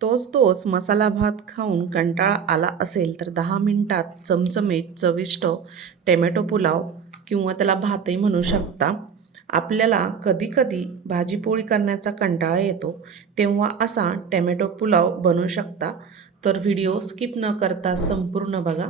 तोच मसाला भात खाऊन कंटाळा आला असेल तर 10 मिनिटात चमचमीत चविष्ट टोमॅटो पुलाव किंवा त्याला भातही म्हणू शकता. आपल्याला कधी-कधी भाजी-पोळी करण्याचा कंटाळा येतो, तेव्हा असा टोमॅटो पुलाव बनवू शकता. तर व्हिडिओ स्किप न करता संपूर्ण बघा.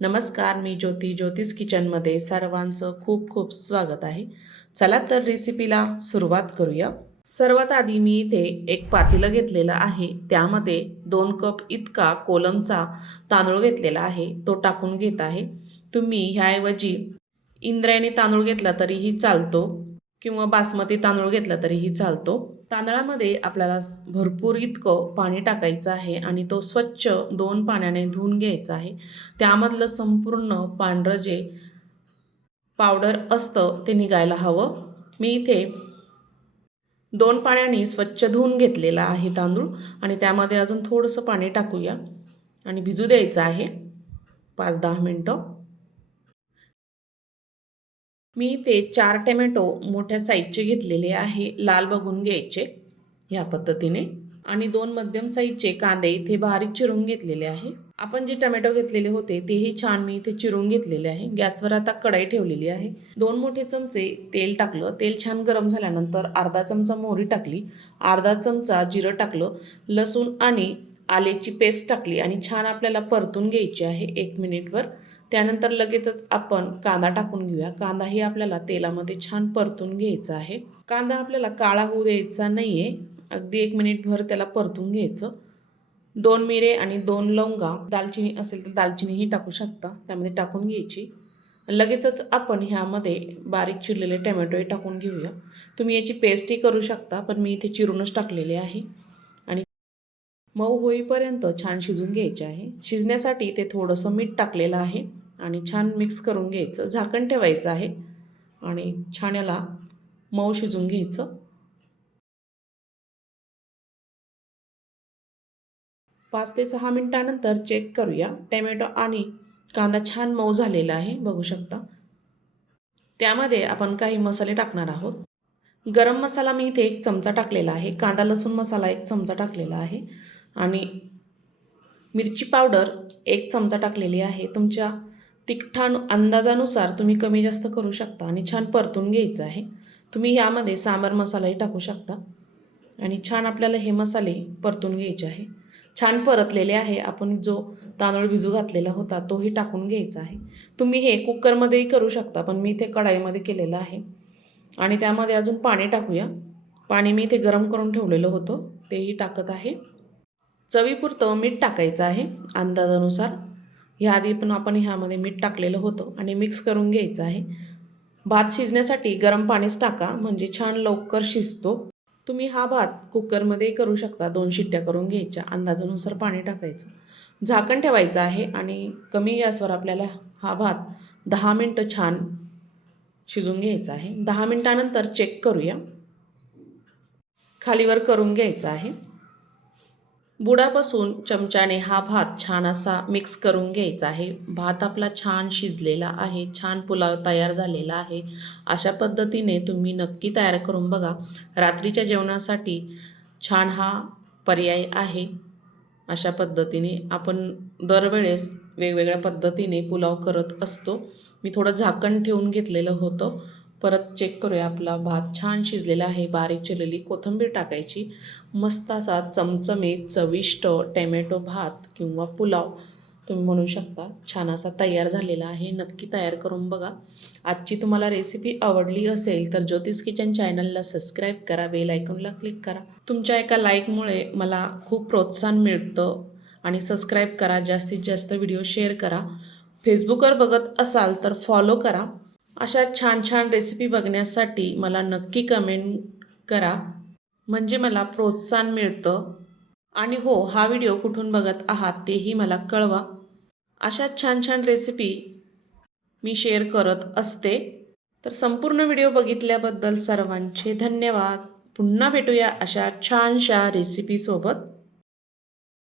नमस्कार, मी ज्योती, ज्योतिष किचनमध्ये सर्वांचं खूप खूप स्वागत आहे. चला तर रेसिपीला सुरुवात करूया. सर्वात आधी मी इथे एक पातेलं घेतलेलं आहे. त्यामध्ये 2 कप इतका कोलमचा तांदूळ घेतलेला आहे, तो टाकून घेत आहे. तुम्ही ह्याऐवजी इंद्रायणी तांदूळ घेतला तरीही चालतो किंवा बासमती तांदूळ घेतला तरीही चालतो. तांदळामध्ये आपल्याला भरपूर इतकं पाणी टाकायचं आहे आणि तो स्वच्छ 2 पाण्याने धुवून घ्यायचा आहे. त्यामधलं संपूर्ण पांढरं जे पावडर असतं ते निघायला हवं. मी इथे 2 पाण्याने स्वच्छ धुवून घेतलेला आहे तांदूळ आणि त्यामध्ये अजून थोडंसं पाणी टाकूया आणि भिजू द्यायचं आहे 5-10 मिनटं. मी ते 4 टोमॅटो मोठ्या साईजचे घेतलेले आहे, लाल बघून घ्यायचे ह्या पद्धतीने. आणि 2 मध्यम साईजचे कांदे इथे बारीक चिरून घेतलेले आहे. आपण जे टोमॅटो घेतलेले होते तेही छान मी इथे चिरून घेतलेले आहे. गॅसवर आता कढई ठेवलेली आहे. 2 मोठे चमचे तेल टाकलं. तेल छान गरम झाल्यानंतर अर्धा चमचा मोहरी टाकली, अर्धा चमचा जिरं टाकलं, लसूण आणि आल्याची पेस्ट टाकली आणि छान आपल्याला परतून घ्यायची आहे 1 मिनिटभर. त्यानंतर लगेचच आपण कांदा टाकून घेऊया. कांदाही आपल्याला तेलामध्ये छान परतून घ्यायचा आहे. कांदा आपल्याला काळा होऊ द्यायचा नाही आहे. अगदी 1 मिनिटभर त्याला परतून घ्यायचं. 2 मिरे आणि 2 लवंगा, दालचिनी असेल तर दालचिनीही टाकू शकता, त्यामध्ये टाकून घ्यायची. लगेचच आपण ह्यामध्ये बारीक चिरलेले टोमॅटोही टाकून घेऊया. तुम्ही याची पेस्टही करू शकता, पण मी इथे चिरूनच टाकलेले आहे. आणि मऊ होईपर्यंत छान शिजून घ्यायचे आहे. शिजण्यासाठी ते थोडंसं मीठ टाकलेलं आहे आणि छान मिक्स करून घ्यायचं. झाकण ठेवायचं आहे आणि छान याला मऊ शिजून घ्यायचं. 5 ते 6 मिनिटानंतर चेक करूया. टोमॅटो आणि कांदा छान मऊ झालेला आहे, बघू शकता. त्यामध्ये आपण काही मसाले टाकणार आहोत. गरम मसाला मी इथे 1 चमचा टाकलेला आहे. कांदा लसूण मसाला 1 चमचा टाकलेला आहे आणि मिरची पावडर 1 चमचा टाकलेली आहे. तुमच्या अंदाजानुसार तुम्ही कमी जास्त करू शकता आणि छान परतून घ्यायचं आहे. तुम्ही यामध्ये सांबार मसालाही टाकू शकता आणि छान आपल्याला हे मसाले परतून घ्यायचे आहे. छान परतलेले आहे. आपण जो तांदूळ भिजू घातलेला होता तोही टाकून घ्यायचा आहे. तुम्ही हे कुकरमध्येही करू शकता, पण मी इथे कढाईमध्ये केलेलं आहे. आणि त्यामध्ये अजून पाणी टाकूया. पाणी मी इथे गरम करून ठेवलेलं होतं, तेही टाकत आहे. चवीपुरतं मीठ टाकायचं आहे अंदाजानुसार. ह्याआधी पण आपण ह्यामध्ये मीठ टाकलेलं होतं आणि मिक्स करून घ्यायचं आहे. भात शिजण्यासाठी गरम पाणीच टाका, म्हणजे छान लवकर शिजतो. तुम्ही हा भात कुकरमध्ये करू शकता. 2 शिट्ट्या करून घ्यायच्या. अंदाजानुसार पाणी टाकायचं. झाकण ठेवायचं आहे आणि कमी गॅसवर आपल्याला हा भात 10 मिनटं छान शिजून घ्यायचा आहे. 10 मिनटानंतर चेक करूया. खालीवर करून घ्यायचा आहे. बुडापासून चमच्याने हा भात छान असा मिक्स करून घ्यायचा आहे. भात आपला छान शिजलेला आहे. छान पुलाव तयार झालेला आहे. अशा पद्धतीने तुम्ही नक्की तयार करून बघा. रात्रीच्या जेवणासाठी छान हा पर्याय आहे. अशा पद्धतीने आपण दरवेळेस वेगवेगळ्या पद्धतीने पुलाव करत असतो. मी थोडं झाकण ठेवून घेतलेलं होतं. परत चेक करूया. आपला भात छान शिजलेला आहे. बारीक चिरलेली कोथिंबीर टाकायची. मस्त असा चमचमीत चविष्ट टोमॅटो भात किंवा पुलाव तुम्ही म्हणू शकता, छान असा तयार झालेला आहे. नक्की तयार करून बघा. आजची तुम्हाला रेसिपी आवडली असेल तर ज्योतिष किचन चॅनलला सबस्क्राईब करा, बेल आयकॉनला क्लिक करा. तुमच्या एका लाईकमुळे मला खूप प्रोत्साहन मिळतं आणि सबस्क्राईब करा. जास्तीत जास्त व्हिडिओ शेअर करा. फेसबुकवर बघत असाल तर फॉलो करा. अशा छान छान रेसिपी बघण्यासाठी मला नक्की कमेंट करा, म्हणजे मला प्रोत्साहन मिळतं. आणि हो, हा व्हिडिओ कुठून बघत आहात तेही मला कळवा. अशा छान छान रेसिपी मी शेअर करत असते. तर संपूर्ण व्हिडिओ बघितल्याबद्दल सर्वांचे धन्यवाद. पुन्हा भेटूया अशा छानशा रेसिपीसोबत.